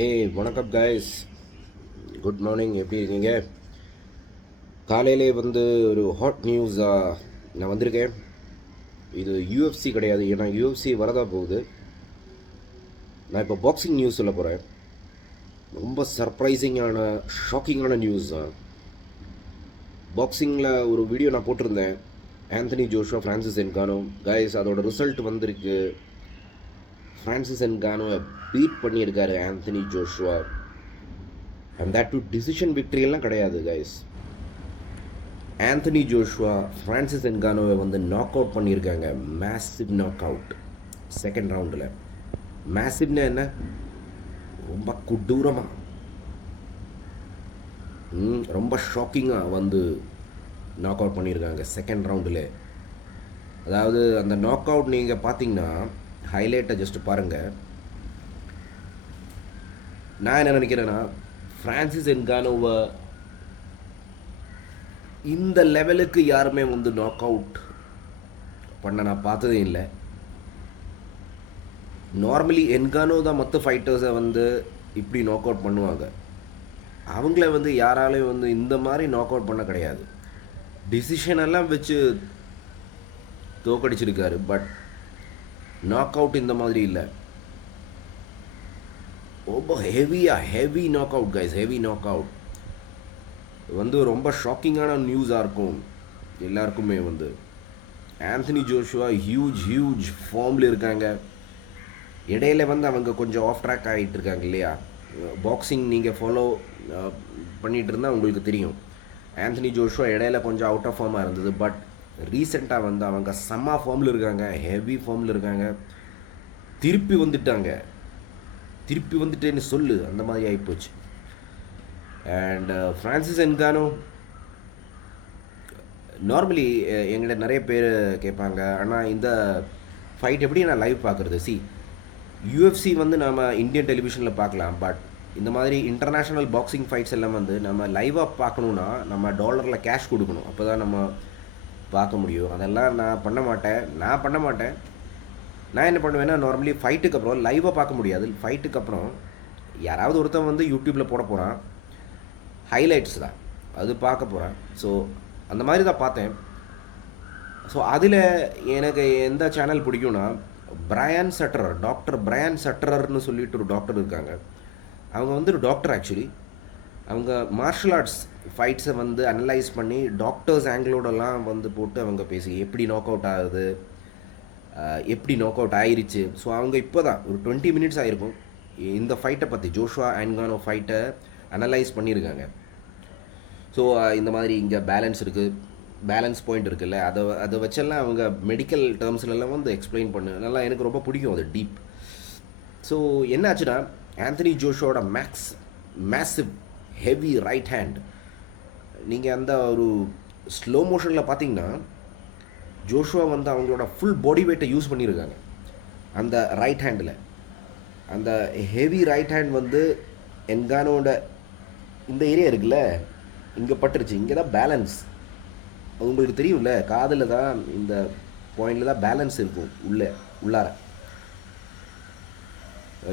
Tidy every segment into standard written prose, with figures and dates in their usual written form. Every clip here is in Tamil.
ஏய் வணக்கம் கைஸ், குட் மார்னிங். எப்படி இருக்கீங்க? காலையிலே வந்து ஒரு ஹாட் நியூஸாக நான் வந்திருக்கேன். இது யூஎஃப்சி கிடையாது, ஏன்னா யூஎஃப்சி வரதா போகுது. நான் இப்போ பாக்ஸிங் நியூஸ் சொல்ல போகிறேன். ரொம்ப சர்ப்ரைசிங்கான ஷாக்கிங்கான நியூஸ் தான். பாக்ஸிங்கில் ஒரு வீடியோ நான் போட்டிருந்தேன், Anthony Joshua Francis Ngannou. Guys, அதோட ரிசல்ட் வந்திருக்கு. ஃப்ரான்சிஸ் என்கானோவை பீட் பண்ணியிருக்காரு Anthony Joshua. And that too decision விக்ட்ரியெல்லாம் கிடையாது கைஸ். ஆந்தனி ஜோஷுவா ஃப்ரான்சிஸ் என்கானோவை வந்து நாக் அவுட் பண்ணியிருக்காங்க. மேசிவ் நாக் அவுட் செகண்ட் ரவுண்டில். மேசிவ்னா என்ன? ரொம்ப கொடூரமாக, ரொம்ப ஷாக்கிங்காக வந்து நாக் அவுட் பண்ணியிருக்காங்க செகண்ட் ரவுண்டில். அதாவது அந்த நாக் அவுட் நீங்கள் பார்த்தீங்கன்னா ஹைலைட்டை ஜஸ்ட் பாருங்கள். நான் என்ன நினைக்கிறேன்னா, ஃப்ரான்சிஸ் என்கானோவை இந்த லெவலுக்கு யாருமே வந்து நாக் அவுட் பண்ண நான் பார்த்ததே இல்லை. நார்மலி என்கானோ தான் மற்ற ஃபைட்டர்ஸை வந்து இப்படி நாக் அவுட் பண்ணுவாங்க. அவங்கள வந்து யாராலையும் வந்து இந்த மாதிரி நாக் அவுட் பண்ண கிடையாது. டிசிஷனெல்லாம் வச்சு தோக்கடிச்சிருக்காரு, பட் நாக் அவுட் இந்த மாதிரி இல்லை. ரொம்ப heavy knock out guys, heavy knock out. வந்து ரொம்ப ஷாக்கிங்கான நியூஸாக இருக்கும் எல்லாருக்குமே. வந்து ஆந்தனி ஜோஷுவா ஹியூஜ் ஃபார்மில் இருக்காங்க. இடையில வந்து அவங்க கொஞ்சம் ஆஃப் ட்ராக் ஆகிட்டு இருக்காங்க இல்லையா? பாக்ஸிங் நீங்கள் ஃபாலோ பண்ணிகிட்டு இருந்தால் உங்களுக்கு தெரியும். ஆந்தனி ஜோஷுவா இடையில கொஞ்சம் அவுட் ஆஃப் ஃபார்மாக இருந்தது, பட் ரீசெண்டாக வந்து அவங்க செம்ம ஃபார்மில் இருக்காங்க, ஹெவி ஃபார்மில் இருக்காங்க. திருப்பி வந்துட்டேன்னு சொல்லு, அந்த மாதிரி ஆகிப்போச்சு. அண்ட் ஃப்ரான்சிஸ் என்கானோ, நார்மலி எங்கிட்ட நிறைய பேர் கேட்பாங்க, ஆனால் இந்த ஃபைட் எப்படி நான் லைவ் பார்க்குறது? யூஎஃப்சி வந்து நம்ம இந்தியன் டெலிவிஷனில் பார்க்கலாம், பட் இந்த மாதிரி இன்டர்நேஷ்னல் பாக்ஸிங் ஃபைட்ஸ் எல்லாம் வந்து நம்ம லைவாக பார்க்கணுன்னா நம்ம டாலரில் கேஷ் கொடுக்கணும், அப்போ தான் நம்ம பார்க்க முடியும். அதெல்லாம் நான் பண்ண மாட்டேன். நான் என்ன பண்ணுவேன்னா, நார்மலி ஃபைட்டுக்கு அப்புறம் லைவாக பார்க்க முடியாது. ஃபைட்டுக்கு அப்புறம் யாராவது ஒருத்தன் வந்து யூடியூப்பில் போட போகிறான், ஹைலைட்ஸ் தான் அது பார்க்க போகிறேன். ஸோ அந்த மாதிரி தான் பார்த்தேன். ஸோ அதில் எனக்கு எந்த சேனல் பிடிக்கும்னா, டாக்டர் பிரையன் சட்டரர்னு சொல்லிட்டு ஒரு டாக்டர் இருக்காங்க. அவங்க வந்து ஒரு டாக்டர் ஆக்சுவலி. அவங்க மார்ஷல் ஆர்ட்ஸ் ஃபைட்ஸை வந்து அனலைஸ் பண்ணி டாக்டர்ஸ் ஆங்கிளோடலாம் வந்து போட்டு அவங்க பேசி எப்படி நாக் அவுட் ஆகுது, எப்படி நாக் அவுட் ஆயிருச்சு. ஸோ அவங்க இப்போ தான் ஒரு 20 மினிட்ஸ் ஆகிருக்கும் இந்த ஃபைட்டை பற்றி, ஜோஷுவா என்கானோ ஃபைட்டை அனலைஸ் பண்ணியிருக்காங்க. ஸோ இந்த மாதிரி இங்கே பேலன்ஸ் பாயிண்ட் இருக்குல்ல, அதை வச்செல்லாம் அவங்க மெடிக்கல் டேர்ம்ஸ்லாம் வந்து எக்ஸ்பிளைன் நல்லா எனக்கு ரொம்ப பிடிக்கும் அது, டீப். ஸோ என்ன ஆச்சுன்னா, ஆந்தனி ஜோஷுவோட மேசிவ் ஹெவி ரைட் ஹேண்ட், நீங்கள் அந்த ஒரு ஸ்லோ மோஷனில் பார்த்தீங்கன்னா ஜோஷுவா வந்து அவங்களோட ஃபுல் பாடி வெயிட்டை யூஸ் பண்ணியிருக்காங்க அந்த ரைட் ஹேண்டில். அந்த ஹெவி ரைட் ஹேண்ட் வந்து என்கானோட இந்த ஏரியா இருக்குல்ல, இங்கே பட்டுருச்சு. இங்கே தான் பேலன்ஸ், உங்களுக்கு தெரியும்ல, காதில் தான் இந்த பாயிண்டில் தான் பேலன்ஸ் இருக்கும் உள்ளார.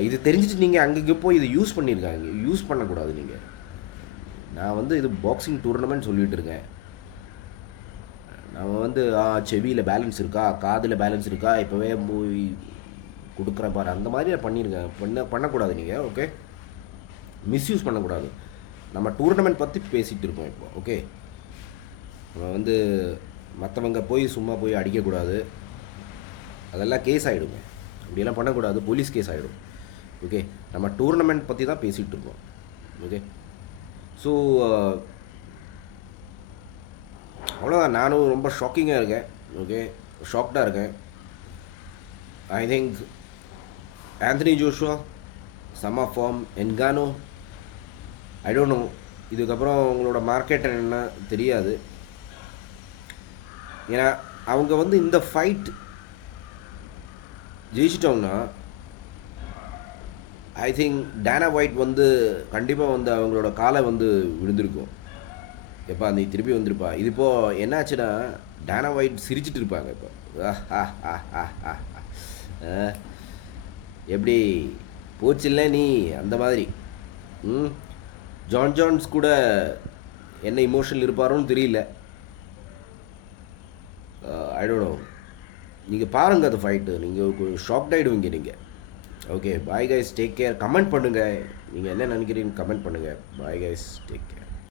இது தெரிஞ்சிட்டு நீங்கள் அங்கங்கே போய் இதை யூஸ் பண்ணியிருக்காங்க. யூஸ் பண்ணக்கூடாது நீங்கள். நான் வந்து இது பாக்ஸிங் டூர்னமெண்ட் சொல்லிகிட்டு இருக்கேன். நம்ம வந்து செவியில் பேலன்ஸ் இருக்கா, காதில் பேலன்ஸ் இருக்கா, இப்போவே போய் கொடுக்குறேன் பாரு, அந்த மாதிரி பண்ணியிருக்கேன். பண்ணக்கூடாது நீங்கள், ஓகே? மிஸ்யூஸ் பண்ணக்கூடாது. நம்ம டூர்னமெண்ட் பற்றி பேசிகிட்டு இருக்கோம் இப்போ, ஓகே? நம்ம வந்து மற்றவங்க போய் சும்மா போய் அடிக்கக்கூடாது, அதெல்லாம் கேஸ் ஆகிடுங்க. அப்படியெல்லாம் பண்ணக்கூடாது, போலீஸ் கேஸ் ஆகிடும், ஓகே? நம்ம டூர்னமெண்ட் பற்றி தான் பேசிகிட்டு இருக்கோம், ஓகே? ஸோ அவ்வளோதான். நானும் ரொம்ப ஷாக்கிங்காக இருக்கேன், ஓகே? ஷாக்டாக இருக்கேன். ஐ திங்க் ஆந்தனி ஜோஷுவா செம்ம ஃபார்ம். என்கானோ ஐ டோன்ட் நோ, இதுக்கப்புறம் அவங்களோட மார்க்கெட் என்ன தெரியாது. ஏன்னா அவங்க வந்து இந்த ஃபைட் ஜெயிச்சிட்டோம்னா ஐ திங்க் டேனா ஒயிட் வந்து கண்டிப்பாக வந்து அவங்களோட காலை வந்து விழுந்திருக்கும். எப்பா நீ திருப்பி வந்திருப்பா. இது இப்போது என்னாச்சுன்னா, டேனா ஒயிட் சிரிச்சிட்டு இருப்பாங்க இப்போ. எப்படி போச்சில்ல நீ அந்த மாதிரி. ம் ஜான் ஜான்ஸ் கூட என்ன இமோஷனல் இருப்பாரோன்னு தெரியல. I don't know. நீங்கள் பாருங்கள் அந்த ஃபைட்டு, நீங்கள் ஷாக்ட் ஆகிடுவீங்க நீங்கள். Okay bye guys, take care. Comment பண்ணுங்கள், நீங்கள் என்ன நினைக்கிறீங்க கமெண்ட் பண்ணுங்கள். Bye guys, take care.